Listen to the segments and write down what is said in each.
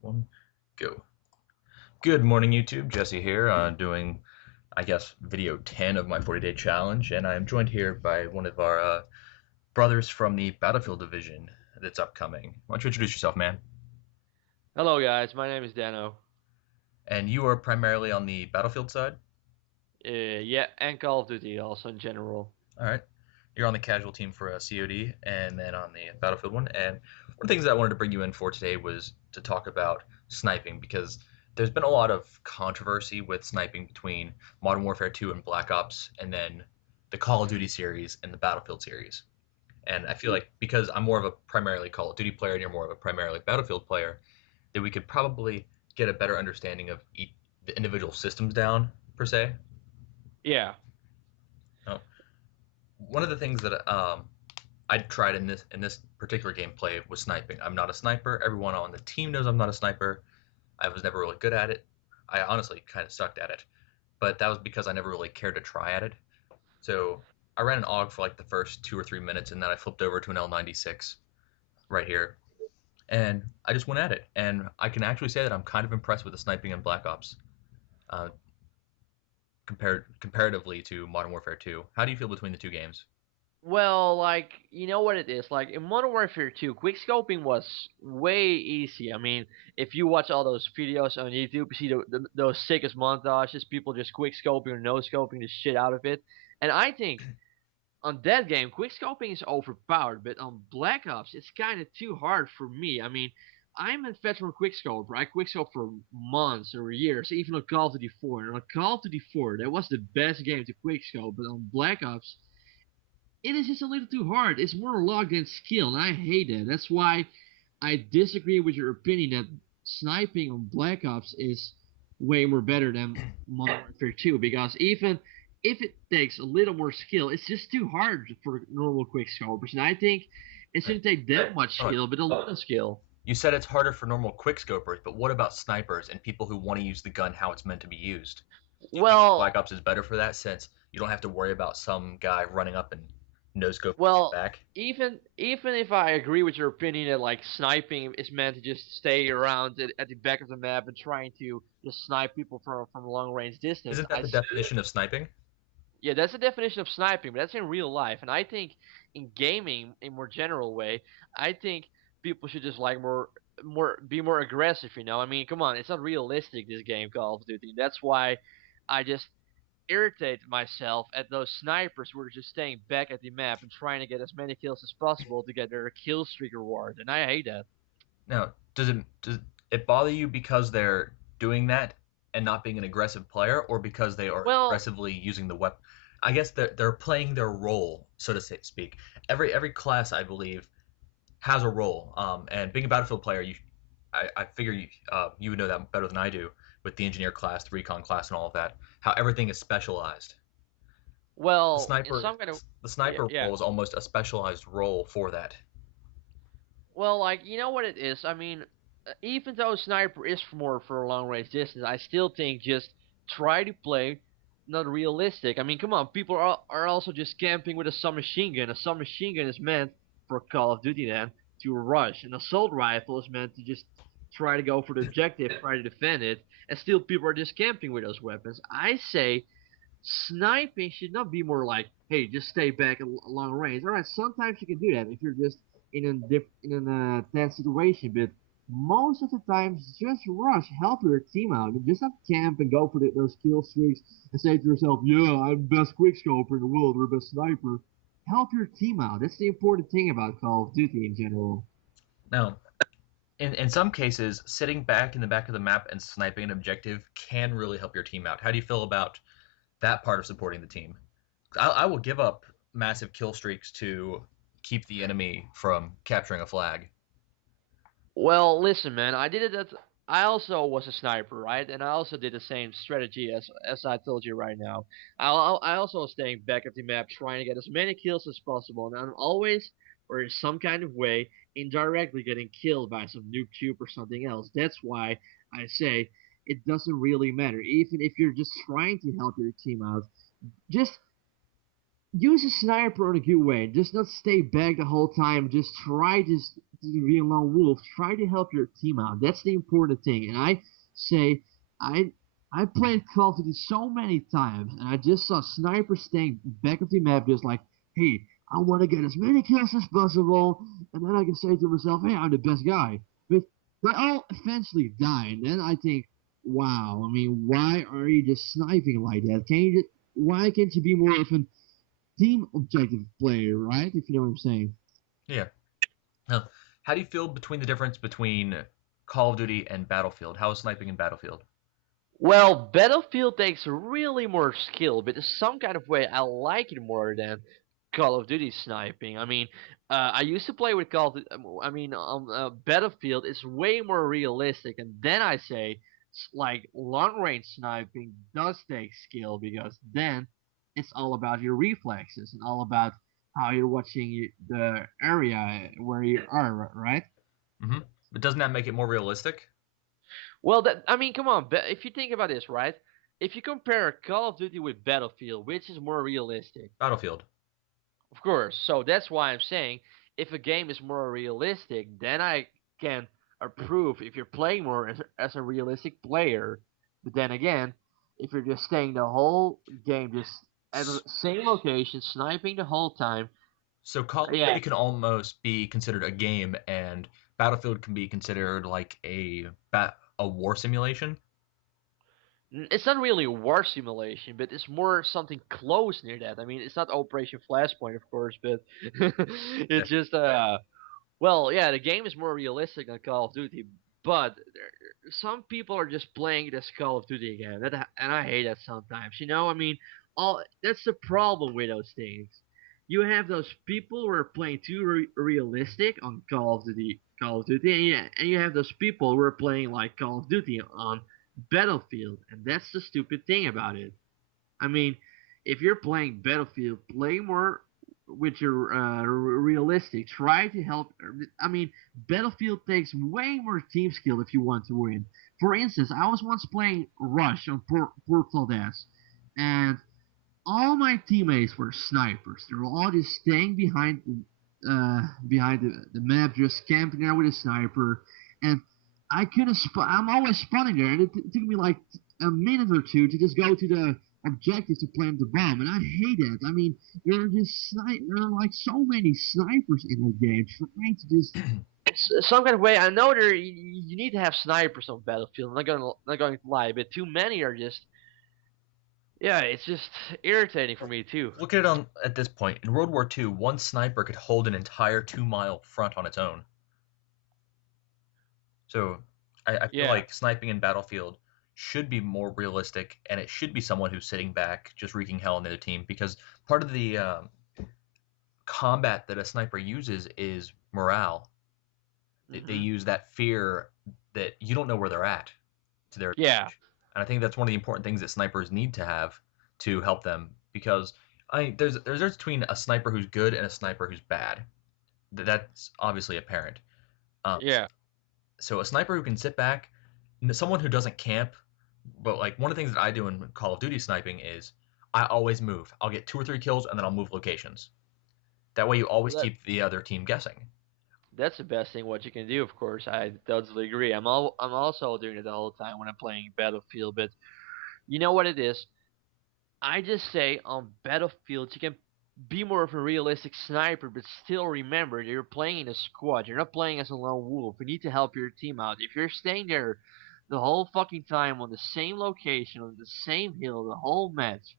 One, go. Good morning, YouTube. Jesse here, doing, I guess, video 10 of my 40-day challenge, and I am joined here by one of our brothers from the Battlefield division that's upcoming. Why don't you introduce yourself, man? Hello guys, my name is Dano. And you are primarily on the Battlefield side? Yeah, and Call of Duty also in general. All right. You're on the casual team for COD, and then on the Battlefield one. And one of the things that I wanted to bring you in for today was to talk about sniping, because there's been a lot of controversy with sniping between Modern Warfare 2 and Black Ops, and then the Call of Duty series and the Battlefield series. And I feel Y- like because I'm more of a primarily Call of Duty player and you're more of a primarily Battlefield player, that we could probably get a better understanding of the individual systems down, per se. Yeah. Uh, One of the things that I tried in this particular gameplay was sniping. I'm not a sniper. Everyone on the team knows I'm not a sniper. I was never really good at it. I honestly kind of sucked at it, but that was because I never really cared to try at it. So I ran an AUG for like the first 2 or 3 minutes, and then I flipped over to an L96 right here, and I just went at it. And I can actually say that I'm kind of impressed with the sniping in Black Ops, uh, comparatively to Modern Warfare 2. How do you feel between the two games? Well, you know what it is? Like in Modern Warfare 2, quickscoping was way easy. I mean, if you watch all those videos on YouTube, you see those sickest montages, people just quickscoping or no scoping the shit out of it. And I think on that game, quickscoping is overpowered, but on Black Ops, it's kind of too hard for me. I mean, I'm a veteran quickscoper. I quickscope for months or years, even on Call of Duty 4. And on Call of Duty 4, that was the best game to quickscope, but on Black Ops, it is just a little too hard. It's more luck than skill, and I hate it. That's why I disagree with your opinion that sniping on Black Ops is way more better than Modern Warfare 2, because even if it takes a little more skill, it's just too hard for normal quick scopers. And I think it shouldn't take that much Oh, skill, but a little skill. you said it's harder for normal quickscopers, but what about snipers and people who want to use the gun how it's meant to be used? Do you think that Black Well, Ops is better for that since you don't have to worry about some guy running up and no scoping in the well, back? even if I agree with your opinion that like sniping is meant to just stay around at the back of the map and trying to just snipe people from a long range distance, Isn't that the definition of sniping? yeah, that's the definition of sniping, but that's in real life. And I think in gaming, in more general way, I think people should just like be more aggressive. You know, I mean, come on, it's not realistic this game Call of Duty. That's why I just irritate myself at those snipers who are just staying back at the map and trying to get as many kills as possible to get their kill streak reward. And I hate that. Now, does it bother you because they're doing that and not being an aggressive player, or because they are Well, aggressively using the weapon? I guess they're playing their role, so to speak. Every class, I believe, has a role. And being a Battlefield player, I figure you would know that better than I do with the engineer class, the recon class, and all of that. How everything is specialized. The in sniper, some kind of the yeah, sniper yeah. role is almost a specialized role for that. Well, you know what it is. I mean, even though sniper is more for a long range distance, I still think just try to play not realistic. I mean, come on, people are also just camping with a submachine gun. A submachine gun is meant for Call of Duty then to rush. An assault rifle is meant to just try to go for the objective, try to defend it, and still people are just camping with those weapons. I say sniping should not be more like, hey, just stay back at long range. All right, sometimes you can do that if you're just in a tense situation, but most of the times, just rush, help your team out. You just have to camp and go for those kill streaks and say to yourself, "Yeah, I'm best quickscoper in the world or best sniper." Help your team out. That's the important thing about Call of Duty in general. Now, in some cases, sitting back in the back of the map and sniping an objective can really help your team out. How do you feel about that part of supporting the team? I will give up massive kill streaks to keep the enemy from capturing a flag. Well, listen, man, I did it. I also was a sniper, right? And I also did the same strategy as I told you right now. I also was staying back of the map, trying to get as many kills as possible, and I'm always, or in some kind of way, indirectly getting killed by some noob tube or something else. That's why I say it doesn't really matter, even if you're just trying to help your team out. Just use a sniper in a good way. Just not stay back the whole time. Just try to be a lone wolf. Try to help your team out. That's the important thing. And I say, I I played Call of Duty so many times, and I just saw snipers staying back of the map, just like, hey, I want to get as many kills as possible, and then I can say to myself, hey, I'm the best guy. But they all eventually die, and then I think, wow, I mean, why are you just sniping like that? Why can't you be more of an team objective player, right? If you know what I'm saying. Yeah. Now, how do you feel between the difference between Call of Duty and Battlefield? How is sniping in Battlefield? Well, Battlefield takes really more skill, but in some kind of way I like it more than Call of Duty sniping. I mean, I used to play with Call of Duty, I mean, Battlefield is way more realistic, and then I say, like, long range sniping does take skill because then it's all about your reflexes and all about how you're watching the area where you are, right? Hmm. But doesn't that make it more realistic? Well, that I mean, come on. If you think about this, right? If you compare Call of Duty with Battlefield, which is more realistic? Battlefield. Of course. So that's why I'm saying if a game is more realistic, then I can approve if you're playing more as a realistic player. But then again, if you're just staying the whole game just at the S- same location, sniping the whole time, So Call of yeah, Duty can almost be considered a game, and Battlefield can be considered like a war simulation. it's not really a war simulation, but it's more something close near that. I mean, it's not Operation Flashpoint, of course, but Yeah. it's just well, yeah, the game is more realistic than Call of Duty, but some people are just playing it as Call of Duty again, and I hate that sometimes. You know, I mean, all that's the problem with those things. You have those people who are playing too realistic on Call of Duty, and you have those people who are playing like Call of Duty on Battlefield, and that's the stupid thing about it. I mean, if you're playing Battlefield, play more with your realistic. Try to help. I mean, Battlefield takes way more team skill if you want to win. For instance, I was once playing Rush on Port S, and all my teammates were snipers. They were all just staying behind the map, just camping there with a sniper, and I couldn't. I'm always spawning there, and it took me like a minute or two to just go to the objective to plant the bomb, and I hate it. I mean, there are like so many snipers in the game trying to just. Some kind of way. I know you need to have snipers on Battlefield. I'm not going to lie, but too many are just yeah, it's just irritating for me too. Look at it on at this point. In World War II, one sniper could hold an entire 2 mile front on its own. So I feel Yeah. like sniping in Battlefield should be more realistic, and it should be someone who's sitting back just wreaking hell on the other team. Because part of the combat that a sniper uses is morale. They Mhm. use that fear that you don't know where they're at to their Yeah. advantage. And I think that's one of the important things that snipers need to have to help them because there's between a sniper who's good and a sniper who's bad. That's obviously apparent. Um, Yeah. so a sniper who can sit back, someone who doesn't camp, but like one of the things that I do in Call of Duty sniping is I always move. I'll get 2 or 3 kills and then I'll move locations. That way you always That keep the other team guessing. that's the best thing what you can do. Of course, I totally agree. I'm also doing it the whole time when I'm playing Battlefield. But you know what it is? I just say on Battlefield you can be more of a realistic sniper, but still remember that you're playing in a squad. You're not playing as a lone wolf. You need to help your team out. If you're staying there the whole fucking time on the same location, on the same hill, the whole match,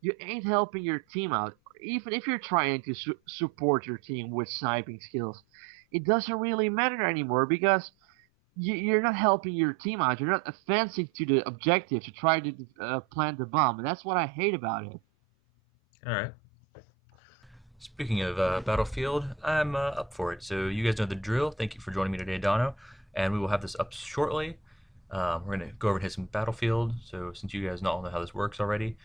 you ain't helping your team out. Even if you're trying to support your team with sniping skills, it doesn't really matter anymore because you're not helping your team out. You're not advancing to the objective to try to plant the bomb, and that's what I hate about it. All right. Speaking of Battlefield, I'm up for it. So you guys know the drill. Thank you for joining me today, Dano. And we will have this up shortly. We're gonna go over and hit some Battlefield. So since you guys all know how this works already,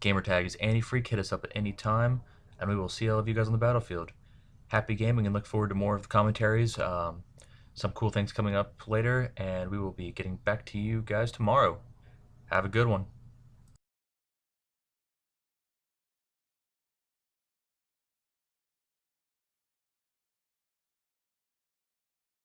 gamer tag is antifreak. Hit us up at any time, and we will see all of you guys on the Battlefield. Happy gaming, and look forward to more of the commentaries. Some cool things coming up later, and we will be getting back to you guys tomorrow. Have a good one.